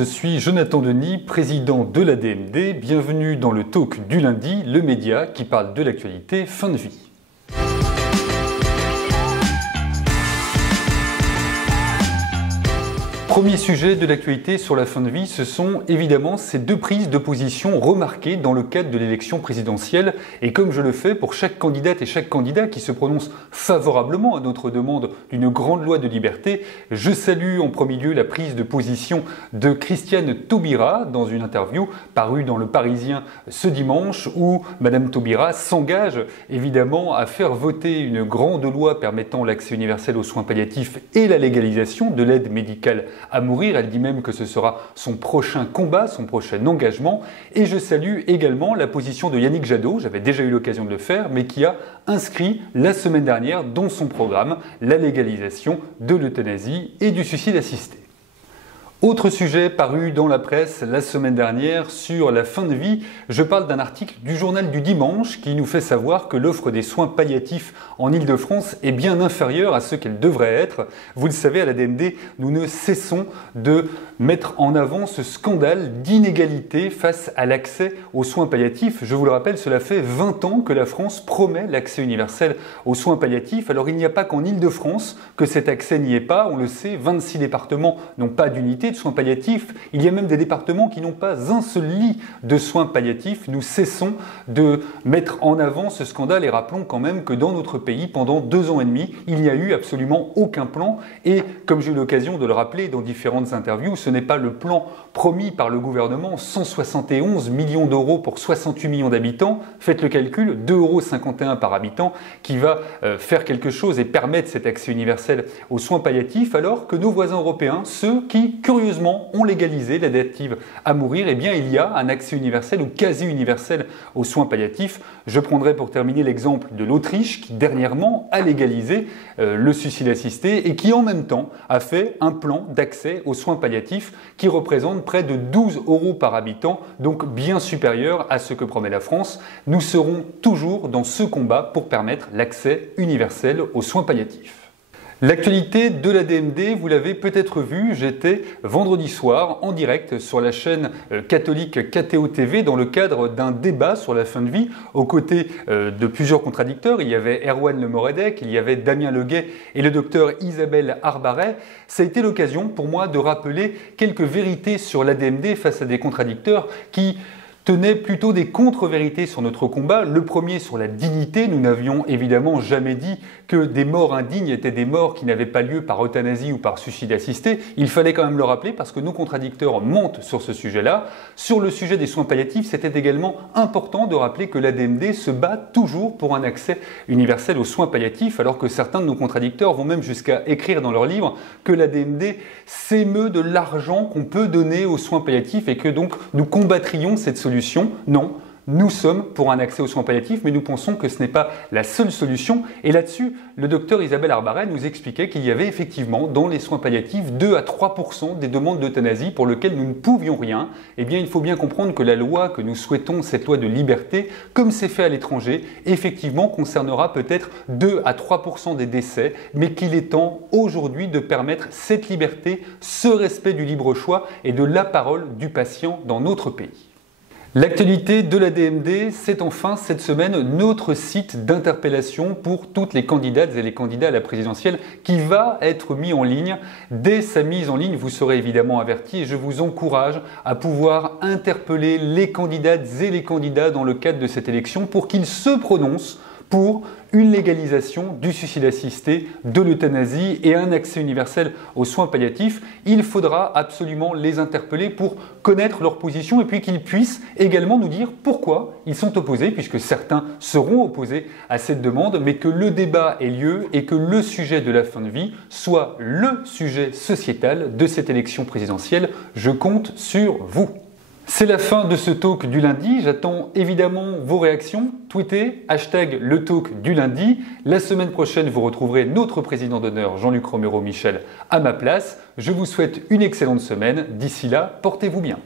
je suis Jonathan Denis, président de l'ADMD. Bienvenue dans le Talk du lundi, le média qui parle de l'actualité fin de vie. Premier sujet de l'actualité sur la fin de vie, ce sont évidemment ces deux prises de position remarquées dans le cadre de l'élection présidentielle. Et comme je le fais pour chaque candidate et chaque candidat qui se prononce favorablement à notre demande d'une grande loi de liberté, je salue en premier lieu la prise de position de Christiane Taubira dans une interview parue dans Le Parisien ce dimanche où Madame Taubira s'engage évidemment à faire voter une grande loi permettant l'accès universel aux soins palliatifs et la légalisation de l'aide médicale à mourir. Elle dit même que ce sera son prochain combat, son prochain engagement. Et je salue également la position de Yannick Jadot, j'avais déjà eu l'occasion de le faire, mais qui a inscrit la semaine dernière dans son programme la légalisation de l'euthanasie et du suicide assisté. Autre sujet paru dans la presse la semaine dernière sur la fin de vie, je parle d'un article du journal du dimanche qui nous fait savoir que l'offre des soins palliatifs en Île-de-France est bien inférieure à ce qu'elle devrait être. Vous le savez, à l'ADMD, nous ne cessons de mettre en avant ce scandale d'inégalité face à l'accès aux soins palliatifs. Je vous le rappelle, cela fait 20 ans que la France promet l'accès universel aux soins palliatifs. Alors il n'y a pas qu'en Île-de-France que cet accès n'y est pas, on le sait, 26 départements n'ont pas d'unité de soins palliatifs. Il y a même des départements qui n'ont pas un seul lit de soins palliatifs. Nous cessons de mettre en avant ce scandale et rappelons quand même que dans notre pays, pendant 2 ans et demi, il n'y a eu absolument aucun plan. Et comme j'ai eu l'occasion de le rappeler dans différentes interviews, ce n'est pas le plan promis par le gouvernement, 171 millions d'euros pour 68 millions d'habitants. Faites le calcul, 2,51 € par habitant qui va faire quelque chose et permettre cet accès universel aux soins palliatifs alors que nos voisins européens, ceux qui, curieusement, ont légalisé l'aide active à mourir, eh bien il y a un accès universel ou quasi universel aux soins palliatifs. Je prendrai pour terminer l'exemple de l'Autriche qui dernièrement a légalisé le suicide assisté et qui en même temps a fait un plan d'accès aux soins palliatifs qui représente près de 12 € par habitant, donc bien supérieur à ce que promet la France. Nous serons toujours dans ce combat pour permettre l'accès universel aux soins palliatifs. L'actualité de l'ADMD, vous l'avez peut-être vu, j'étais vendredi soir en direct sur la chaîne catholique KTO TV dans le cadre d'un débat sur la fin de vie aux côtés de plusieurs contradicteurs. Il y avait Erwan Le Moradec, il y avait Damien Leguet et le docteur Isabelle Arbaret. Ça a été l'occasion pour moi de rappeler quelques vérités sur l'ADMD face à des contradicteurs qui tenait plutôt des contre-vérités sur notre combat. Le premier sur la dignité, nous n'avions évidemment jamais dit que des morts indignes étaient des morts qui n'avaient pas lieu par euthanasie ou par suicide assisté. Il fallait quand même le rappeler parce que nos contradicteurs mentent sur ce sujet-là. Sur le sujet des soins palliatifs, c'était également important de rappeler que l'ADMD se bat toujours pour un accès universel aux soins palliatifs, alors que certains de nos contradicteurs vont même jusqu'à écrire dans leur livre que l'ADMD s'émeut de l'argent qu'on peut donner aux soins palliatifs et que donc nous combattrions cette solution. Non, nous sommes pour un accès aux soins palliatifs, mais nous pensons que ce n'est pas la seule solution. Et là-dessus, le docteur Isabelle Arbaret nous expliquait qu'il y avait effectivement dans les soins palliatifs 2 à 3% des demandes d'euthanasie pour lesquelles nous ne pouvions rien. Eh bien, il faut bien comprendre que la loi que nous souhaitons, cette loi de liberté, comme c'est fait à l'étranger, effectivement concernera peut-être 2 à 3% des décès, mais qu'il est temps aujourd'hui de permettre cette liberté, ce respect du libre choix et de la parole du patient dans notre pays. L'actualité de l'ADMD, c'est enfin cette semaine notre site d'interpellation pour toutes les candidates et les candidats à la présidentielle qui va être mis en ligne. Dès sa mise en ligne, vous serez évidemment avertis et je vous encourage à pouvoir interpeller les candidates et les candidats dans le cadre de cette élection pour qu'ils se prononcent pour une légalisation du suicide assisté, de l'euthanasie et un accès universel aux soins palliatifs. Il faudra absolument les interpeller pour connaître leur position et puis qu'ils puissent également nous dire pourquoi ils sont opposés, puisque certains seront opposés à cette demande, mais que le débat ait lieu et que le sujet de la fin de vie soit le sujet sociétal de cette élection présidentielle. Je compte sur vous. C'est la fin de ce talk du lundi. J'attends évidemment vos réactions. Tweetez #le talk du lundi. La semaine prochaine, vous retrouverez notre président d'honneur Jean-Luc Romero Michel à ma place. Je vous souhaite une excellente semaine. D'ici là, portez-vous bien.